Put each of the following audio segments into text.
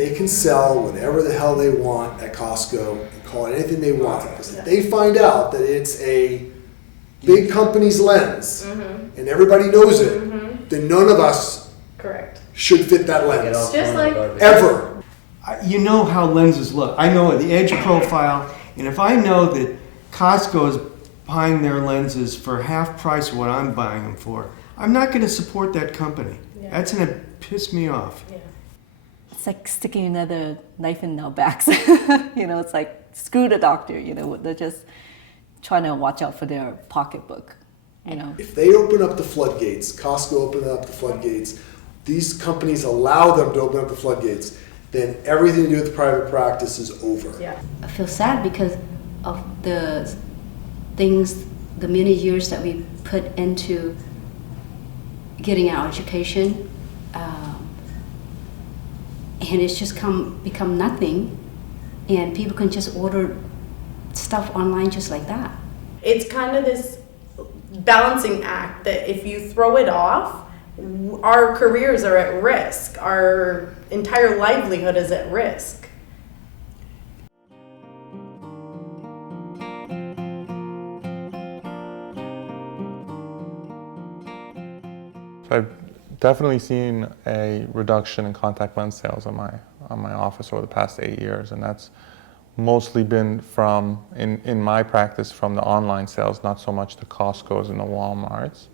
they can sell whatever the hell they want at Costco and call it anything they want. Because if they find out that it's a big company's lens and everybody knows it, then none of us should fit that lens. Just like ever. You know how lenses look. I know the edge profile, and if I know that Costco is buying their lenses for half price of what I'm buying them for, I'm not going to support that company. Yeah. That's going to piss me off. Yeah. It's like sticking another knife in our backs. It's like, screw the doctor, they're just trying to watch out for their pocketbook, If they open up the floodgates, Costco open up the floodgates, these companies allow them to open up the floodgates, then everything to do with private practice is over. Yeah. I feel sad because of the things, the many years that we put into getting our education, and it's just become nothing, and people can just order stuff online just like that. It's kind of this balancing act that if you throw it off, our careers are at risk. Our entire livelihood is at risk. I've definitely seen a reduction in contact lens sales on my office over the past 8 years, and that's mostly been from, in my practice, from the online sales, not so much the Costco's and the Walmarts.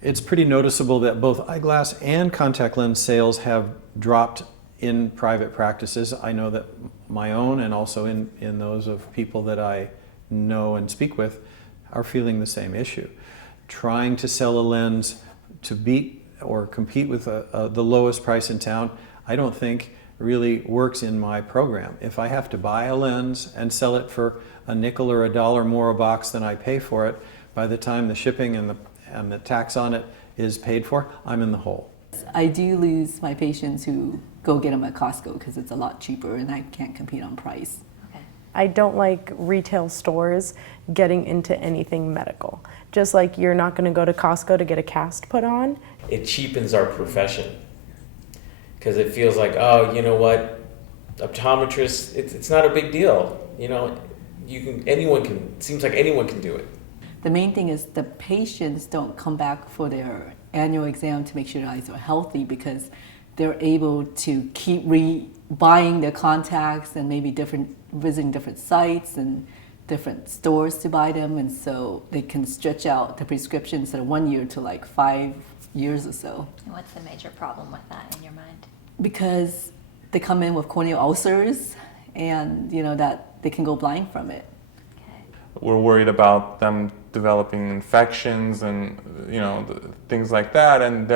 It's pretty noticeable that both eyeglass and contact lens sales have dropped in private practices. I know that my own and also in those of people that I know and speak with are feeling the same issue. Trying to sell a lens to beat or compete with the lowest price in town, I don't think really works in my program. If I have to buy a lens and sell it for a nickel or $1 more a box than I pay for it, by the time the shipping and the tax on it is paid for, I'm in the hole. I do lose my patients who go get them at Costco because it's a lot cheaper and I can't compete on price. I don't like retail stores getting into anything medical. Just like you're not going to go to Costco to get a cast put on. It cheapens our profession because it feels like, oh, you know what, optometrists, it's not a big deal. Seems like anyone can do it. The main thing is the patients don't come back for their annual exam to make sure their eyes are healthy because they're able to keep buying their contacts and maybe visiting different sites and different stores to buy them, and so they can stretch out the prescription instead of 1 year to like 5 years or so. And what's the major problem with that in your mind? Because they come in with corneal ulcers and that they can go blind from it. We're worried about them developing infections and things like that, and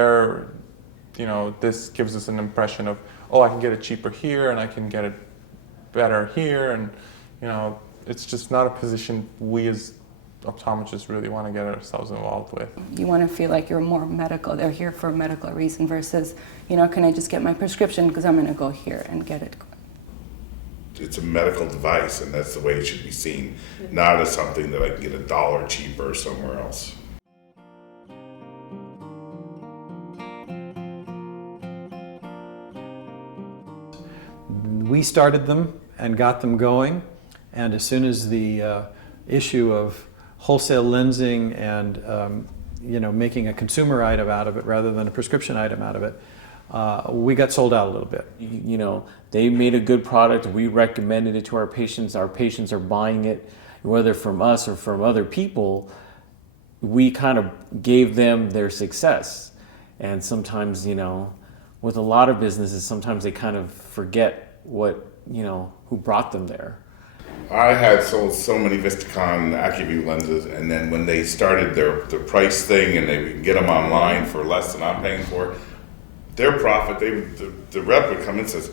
this gives us an impression of, oh, I can get it cheaper here and I can get it better here, and it's just not a position we as optometrists really want to get ourselves involved with. You want to feel like you're more medical. They're here for a medical reason versus, can I just get my prescription because I'm going to go here and get it. It's a medical device, and that's the way it should be seen, not as something that I can get $1 cheaper somewhere else. We started them and got them going, and as soon as the issue of wholesale lensing and making a consumer item out of it rather than a prescription item out of it, we got sold out a little bit. They made a good product. We recommended it to our patients. Our patients are buying it, whether from us or from other people. We kind of gave them their success. And sometimes, with a lot of businesses, sometimes they kind of forget who brought them there. I had sold so many Visticon AccuView lenses, and then when they started their price thing and they would get them online for less than I'm paying for, their profit, the rep would come in and says,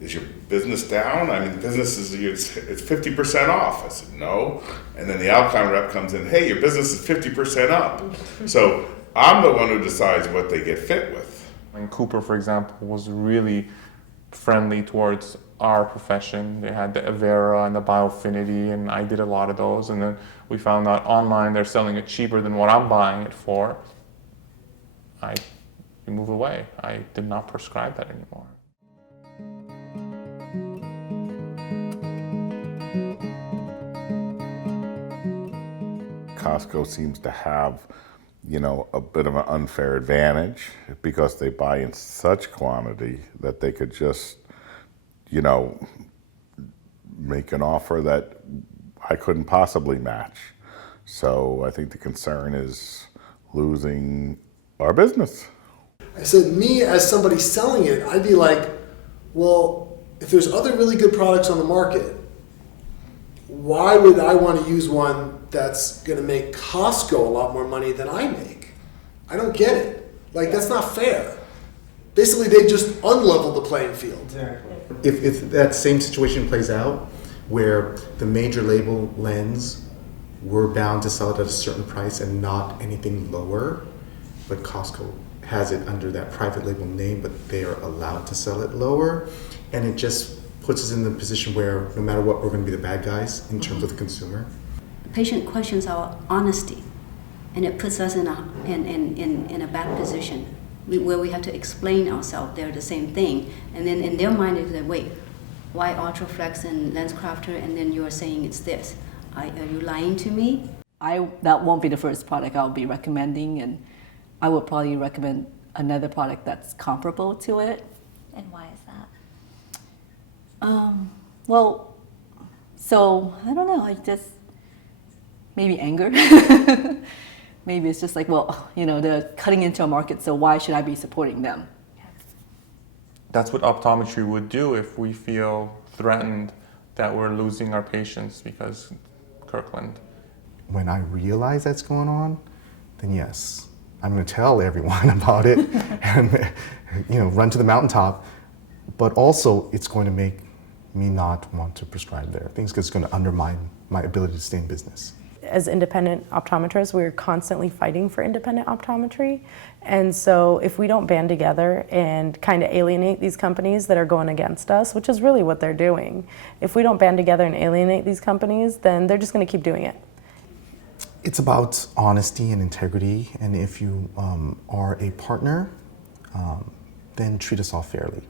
is your business down? I mean, the business it's 50% off. I said, no. And then the Alcon rep comes in, hey, your business is 50% up. So I'm the one who decides what they get fit with. And Cooper, for example, was really friendly towards our profession. They had the Avera and the Biofinity, and I did a lot of those. And then we found out online they're selling it cheaper than what I'm buying it for. I move away. I did not prescribe that anymore. Costco seems to have, you know, a bit of an unfair advantage because they buy in such quantity that they could just, you know, make an offer that I couldn't possibly match. So I think the concern is losing our business. I said, me as somebody selling it, I'd be like, well, if there's other really good products on the market, why would I want to use one that's going to make Costco a lot more money than I make? I don't get it. Like, that's not fair. Basically, they just unleveled the playing field. If that same situation plays out, where the major label lens, we're bound to sell it at a certain price and not anything lower, but Costco has it under that private label name, but they are allowed to sell it lower, and it just puts us in the position where no matter what, we're going to be the bad guys in terms of the consumer. The patient questions our honesty, and it puts us in a bad position where we have to explain ourselves. They're the same thing, and then in their mind it's like, wait, why Ultraflex and LensCrafter, and then you are saying it's this? Are you lying to me? That won't be the first product I'll be recommending, and I would probably recommend another product that's comparable to it. And why is that? Well, so I don't know. I just maybe anger. Maybe it's just like, well, you know, they're cutting into a market, so why should I be supporting them? That's what optometry would do if we feel threatened that we're losing our patients because Kirkland. When I realize that's going on, then yes, I'm going to tell everyone about it and, you know, run to the mountaintop. But also, it's going to make me not want to prescribe there. I think it's going to undermine my ability to stay in business. As independent optometrists, we're constantly fighting for independent optometry. And so if we don't band together and kind of alienate these companies that are going against us, which is really what they're doing, if we don't band together and alienate these companies, then they're just going to keep doing it. It's about honesty and integrity, and if you are a partner, then treat us all fairly.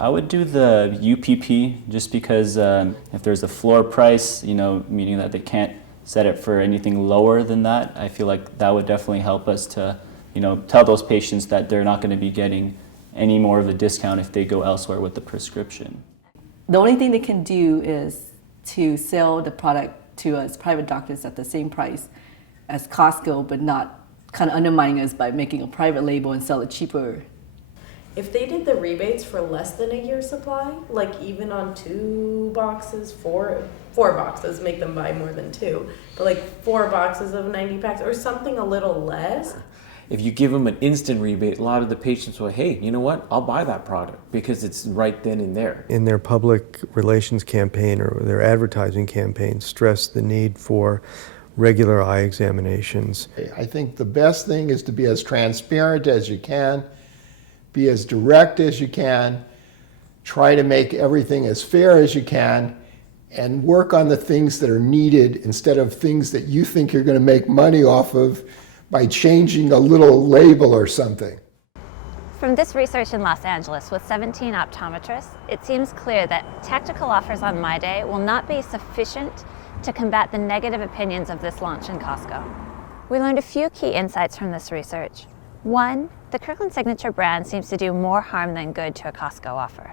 I would do the UPP just because if there's a floor price, you know, meaning that they can't set it for anything lower than that, I feel like that would definitely help us to, you know, tell those patients that they're not going to be getting any more of a discount if they go elsewhere with the prescription. The only thing they can do is to sell the product to us private doctors at the same price as Costco, but not kind of undermining us by making a private label and sell it cheaper. If they did the rebates for less than a year's supply, like even on 2 boxes, four boxes, make them buy more than 2, but like 4 boxes of 90 packs or something a little less. If you give them an instant rebate, a lot of the patients will, hey, you know what, I'll buy that product because it's right then and there. In their public relations campaign or their advertising campaign, stress the need for regular eye examinations. I think the best thing is to be as transparent as you can, be as direct as you can, try to make everything as fair as you can, and work on the things that are needed instead of things that you think you're going to make money off of by changing a little label or something. From this research in Los Angeles with 17 optometrists, it seems clear that tactical offers on My Day will not be sufficient to combat the negative opinions of this launch in Costco. We learned a few key insights from this research. 1, the Kirkland Signature brand seems to do more harm than good to a Costco offer.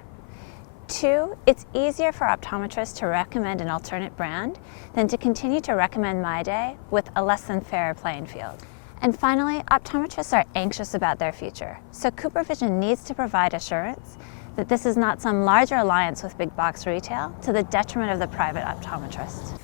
2, it's easier for optometrists to recommend an alternate brand than to continue to recommend My Day with a less than fair playing field. And finally, optometrists are anxious about their future, so CooperVision needs to provide assurance that this is not some larger alliance with big box retail to the detriment of the private optometrist.